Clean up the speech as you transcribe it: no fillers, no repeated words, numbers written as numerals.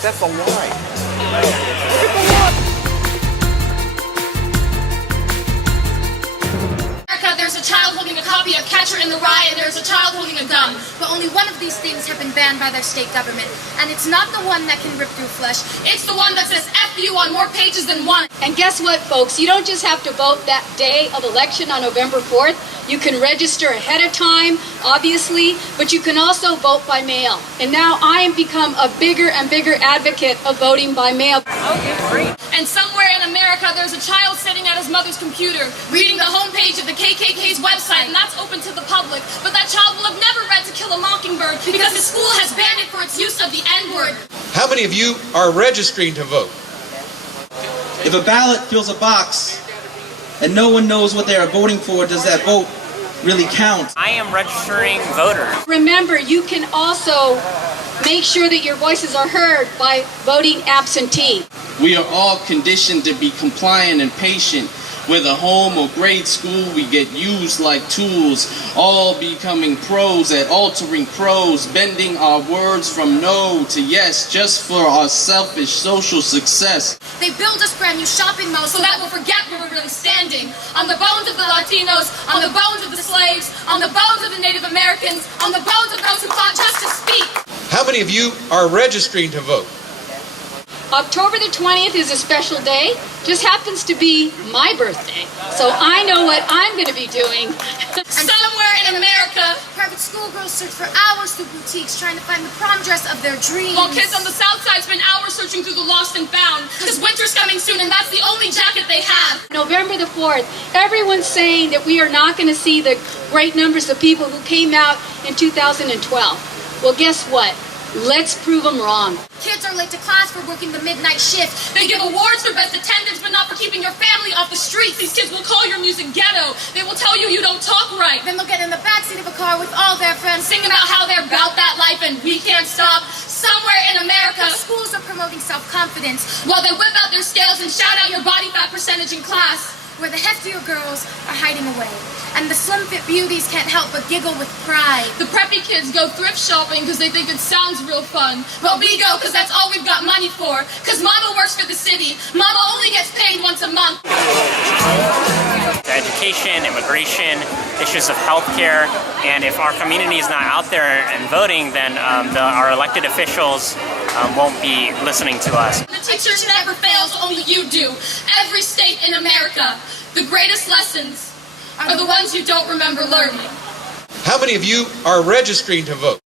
That's a lie. There's a child holding a copy of Catcher in the Rye, and there's a child holding a gun. But only one of these things have been banned by their state government. And it's not the one that can rip through flesh. It's the one that says F you on more pages than one. And guess what, folks? You don't just have to vote that day of election on November 4th. You can register ahead of time, obviously, but you can also vote by mail. And now I have become a bigger and bigger advocate of voting by mail. Okay, great. And somewhere in America, there's a child sitting at his mother's computer, reading the homepage of the KKK's website, and that's open to the public. But that child will have never read To Kill a Mockingbird because his school has banned it for its use of the N-word. How many of you are registering to vote? If a ballot fills a box and no one knows what they are voting for, does that vote really count? I am registering voter. Remember, you can also make sure that your voices are heard by voting absentee. We are all conditioned to be compliant and patient. Whether home or grade school, we get used like tools, all becoming pros at altering prose, bending our words from no to yes, just for our selfish social success. They build us brand new shopping malls so that we'll forget where we're really standing. On the bones of the Latinos, on the bones of the slaves, on the bones of the Native Americans, on the bones of those who fought just to speak. How many of you are registering to vote? October the 20th is a special day. Just happens to be my birthday. So I know what I'm going to be doing. Somewhere in America, private schoolgirls search for hours through boutiques trying to find the prom dress of their dreams. While kids on the south side spend hours searching through the lost and found. Because winter's coming soon and that's the only jacket they have. November the 4th, everyone's saying that we are not going to see the great numbers of people who came out in 2012. Well, guess what? Let's prove them wrong. Kids are late to class for working the midnight shift. They give awards for best attendance, but not for keeping your family off the streets. These kids will call your music ghetto. They will tell you you don't talk right. Then they'll get in the backseat of a car with all their friends, sing about how they're about that life and we can't stop. Somewhere in America, schools are promoting self-confidence while they whip out their scales and shout out your body fat percentage in class. Where the heftier girls are hiding away. And the slim-fit beauties can't help but giggle with pride. The preppy kids go thrift shopping because they think it sounds real fun. But we go because that's all we've got money for. Because Mama works for the city. Mama only gets paid once a month. Education, immigration, issues of healthcare, and if our community is not out there and voting, then our elected officials won't be listening to us. The teacher never fails, only you do. Every state in America, the greatest lessons are the ones you don't remember learning. How many of you are registering to vote?